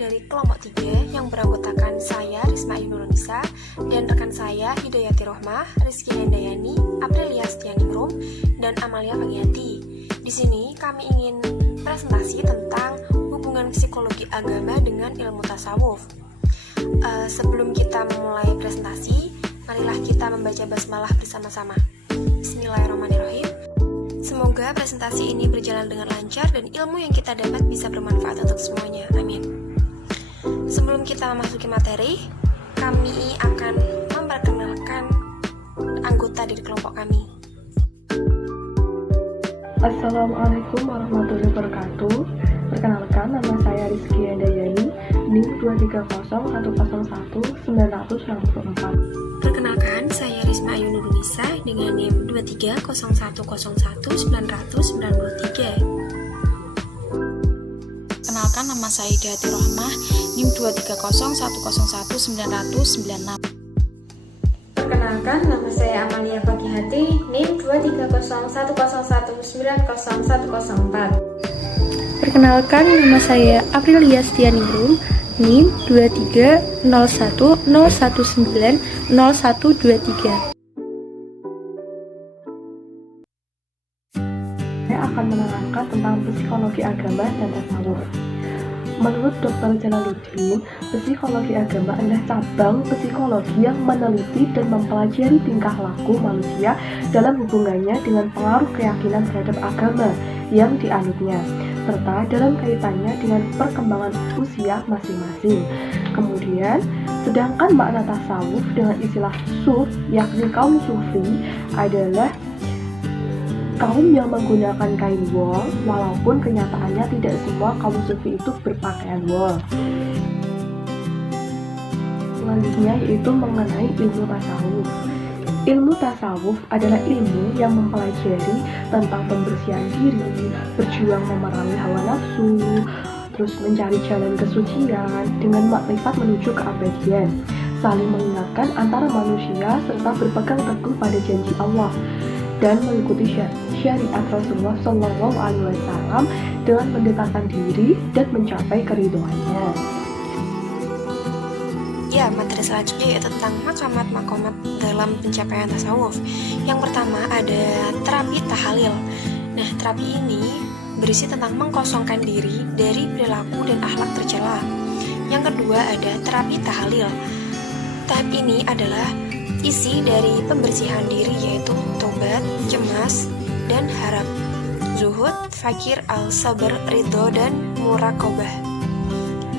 dari kelompok 3 yang beranggotakan saya, Risma Yunurunisa, dan rekan saya, Hidayati Rohmah, Rizky Handayani, Aprilia Setianingrum, dan Amalia Fagiati. Di sini kami ingin presentasi tentang hubungan psikologi agama dengan ilmu tasawuf. Sebelum kita memulai presentasi, marilah kita membaca basmalah bersama-sama. Bismillahirrahmanirrahim. Semoga presentasi ini berjalan dengan lancar dan ilmu yang kita dapat bisa bermanfaat untuk semuanya. Amin. Sebelum kita memasuki materi, kami akan memperkenalkan anggota dari kelompok kami. Assalamualaikum warahmatullahi wabarakatuh. Perkenalkan, nama saya Rizky Handayani, NIM 230101964. Perkenalkan, saya Risma Yunurunisa dengan NIM 230101993. Perkenalkan, nama saya Hidayati Rohmah, NIM 23011011996. Perkenalkan, nama saya Amalia Fagiati, NIM 230101904. Perkenalkan, nama saya Aprilia Setianingrum, NIM 23010190123. Saya akan menerangkan tentang psikologi agama dan tasawuf. Menurut Dr. Jalaluddin, psikologi agama adalah cabang psikologi yang meneliti dan mempelajari tingkah laku manusia dalam hubungannya dengan pengaruh keyakinan terhadap agama yang dianutnya, serta dalam kaitannya dengan perkembangan usia masing-masing. Kemudian, sedangkan makna tasawuf dengan istilah suf, yakni kaum sufi, adalah kaum yang menggunakan kain wol, walaupun kenyataannya tidak semua kaum sufi itu berpakaian wol. Selanjutnya yaitu mengenai ilmu tasawuf. Ilmu tasawuf adalah ilmu yang mempelajari tentang pembersihan diri, berjuang memerangi hawa nafsu, terus mencari jalan kesucian dengan makrifat menuju keabadian, saling mengingatkan antara manusia serta berpegang teguh pada janji Allah, dan mengikuti syariat Rasulullah Shallallahu Alaihi Wasallam dengan mendekatkan diri dan mencapai keridhoannya. Ya, materi selanjutnya yaitu tentang maqamat-maqamat dalam pencapaian tasawuf. Yang pertama ada terapi tahalil. Nah, terapi ini berisi tentang mengkosongkan diri dari perilaku dan akhlak tercela. Yang kedua ada terapi tahalil. Tahap ini adalah isi dari pembersihan diri yaitu tobat, cemas, dan harap, zuhud, fakir, al-sabar, ridho, dan muraqabah.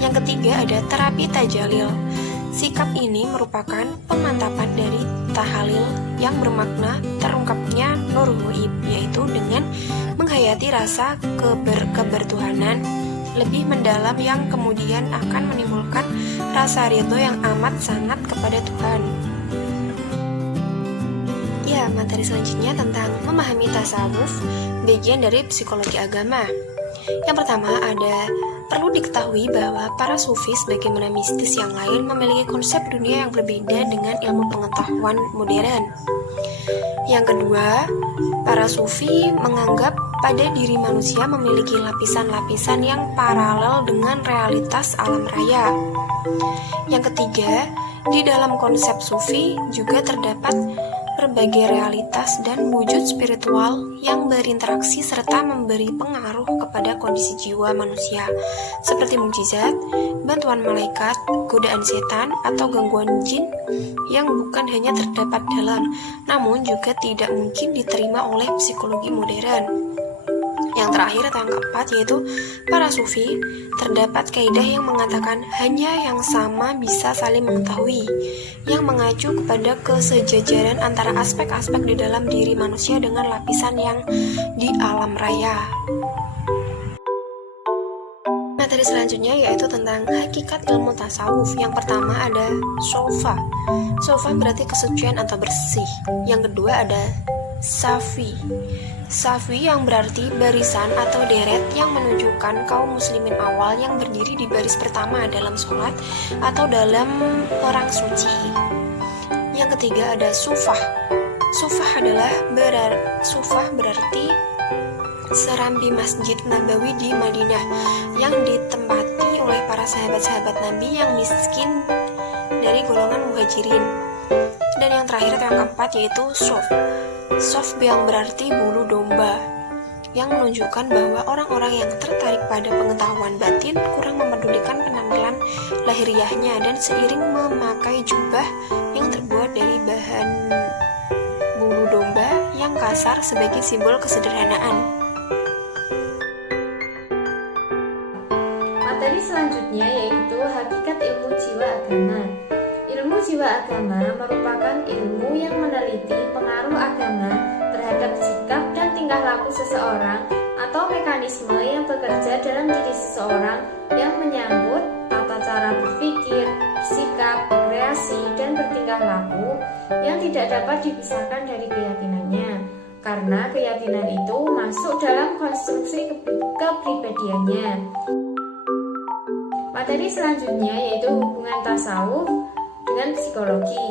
Yang ketiga ada terapi tajalil. Sikap ini merupakan pemantapan dari tahalil yang bermakna terungkapnya nur huib, yaitu dengan menghayati rasa kebertuhanan lebih mendalam yang kemudian akan menimbulkan rasa ridho yang amat sangat kepada Tuhan. Ya, materi selanjutnya tentang memahami tasawuf, bagian dari psikologi agama. Yang pertama ada perlu diketahui bahwa para sufi sebagaimana mistis yang lain memiliki konsep dunia yang berbeda dengan ilmu pengetahuan modern. Yang kedua, para sufi menganggap pada diri manusia memiliki lapisan-lapisan yang paralel dengan realitas alam raya. Yang ketiga, di dalam konsep sufi juga terdapat berbagai realitas dan wujud spiritual yang berinteraksi serta memberi pengaruh kepada kondisi jiwa manusia, seperti mukjizat, bantuan malaikat, godaan setan, atau gangguan jin yang bukan hanya terdapat dalam, namun juga tidak mungkin diterima oleh psikologi modern. Yang terakhir atau yang keempat yaitu para sufi, terdapat kaidah yang mengatakan hanya yang sama bisa saling mengetahui, yang mengacu kepada kesejajaran antara aspek-aspek di dalam diri manusia dengan lapisan yang di alam raya. Materi selanjutnya yaitu tentang hakikat ilmu tasawuf. Yang pertama ada sofa. Sofa berarti kesucian atau bersih. Yang kedua ada safi. Safi yang berarti barisan atau deret yang menunjukkan kaum muslimin awal yang berdiri di baris pertama dalam sholat atau dalam perang suci. Yang ketiga ada sufah. Sufah berarti serambi Masjid Nabawi di Madinah yang ditempati oleh para sahabat-sahabat Nabi yang miskin dari golongan muhajirin. Dan yang terakhir atau yang keempat yaitu sof. Sof yang berarti bulu domba, yang menunjukkan bahwa orang-orang yang tertarik pada pengetahuan batin kurang memedulikan penampilan lahiriahnya dan seiring memakai jubah yang terbuat dari bahan bulu domba yang kasar sebagai simbol kesederhanaan. Materi selanjutnya yaitu hakikat ilmu jiwa agama. Ilmu jiwa agama merupakan ilmu yang meneliti pengaruh agama terhadap sikap dan tingkah laku seseorang atau mekanisme yang bekerja dalam diri seseorang yang menyangkut tata cara berpikir, sikap, bereaksi, dan bertingkah laku yang tidak dapat dipisahkan dari keyakinannya, karena keyakinan itu masuk dalam konstruksi kepribadiannya. Materi selanjutnya yaitu hubungan tasawuf dengan psikologi.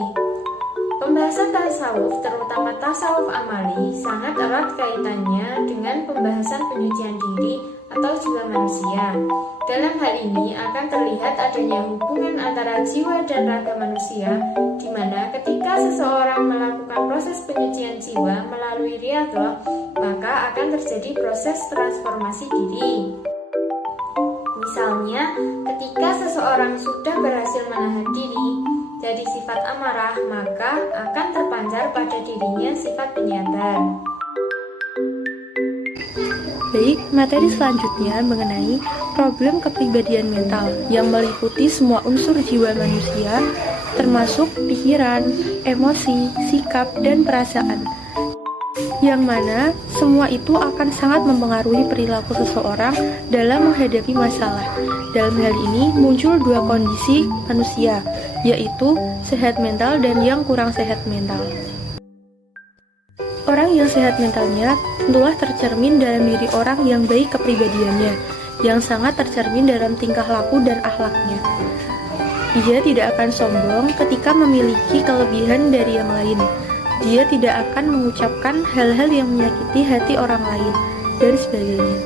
Pembahasan tasawuf, terutama tasawuf amali, sangat erat kaitannya dengan pembahasan penyucian diri atau jiwa manusia. Dalam hal ini akan terlihat adanya hubungan antara jiwa dan raga manusia, di mana ketika seseorang melakukan proses penyucian jiwa melalui riyadhah, maka akan terjadi proses transformasi diri. Misalnya, ketika seseorang sudah berhasil menahan diri dari sifat amarah, maka akan terpancar pada dirinya sifat penyabar. Baik, materi selanjutnya mengenai problem kepribadian mental yang meliputi semua unsur jiwa manusia, termasuk pikiran, emosi, sikap, dan perasaan. Yang mana semua itu akan sangat mempengaruhi perilaku seseorang dalam menghadapi masalah. Dalam hal ini muncul dua kondisi manusia, yaitu sehat mental dan yang kurang sehat mental. Orang yang sehat mentalnya tentulah tercermin dalam diri orang yang baik kepribadiannya, yang sangat tercermin dalam tingkah laku dan akhlaknya. Dia tidak akan sombong ketika memiliki kelebihan dari yang lain. Dia tidak akan mengucapkan hal-hal yang menyakiti hati orang lain, dan sebagainya.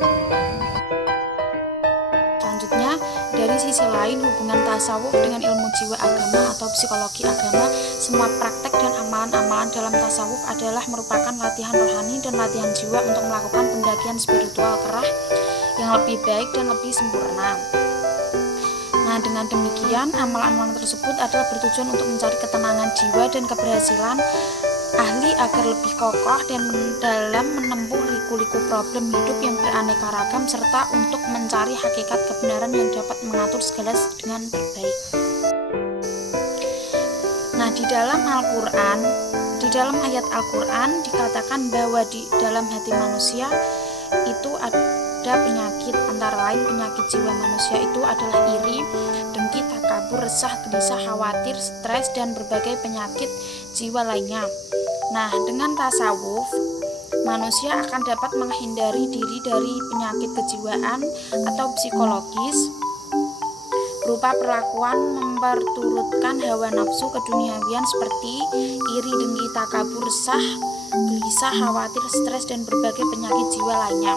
Selanjutnya, dari sisi lain hubungan tasawuf dengan ilmu jiwa agama atau psikologi agama, semua praktek dan amalan-amalan dalam tasawuf adalah merupakan latihan rohani dan latihan jiwa untuk melakukan pendakian spiritual kerah yang lebih baik dan lebih sempurna. Nah, dengan demikian, amalan-amalan tersebut adalah bertujuan untuk mencari ketenangan jiwa dan keberhasilan ahli agar lebih kokoh dan dalam menempuh liku-liku problem hidup yang beraneka ragam serta untuk mencari hakikat kebenaran yang dapat mengatur segala dengan terbaik. Nah, di dalam ayat Al-Quran dikatakan bahwa di dalam hati manusia itu ada penyakit, antara lain penyakit jiwa manusia itu adalah iri, dengki, takabur, resah, gelisah, khawatir, stres, dan berbagai penyakit jiwa lainnya. Nah, dengan tasawuf, manusia akan dapat menghindari diri dari penyakit kejiwaan atau psikologis berupa perlakuan memperturutkan hawa nafsu keduniawian seperti iri, dengki, takabur, resah, gelisah, khawatir, stres, dan berbagai penyakit jiwa lainnya.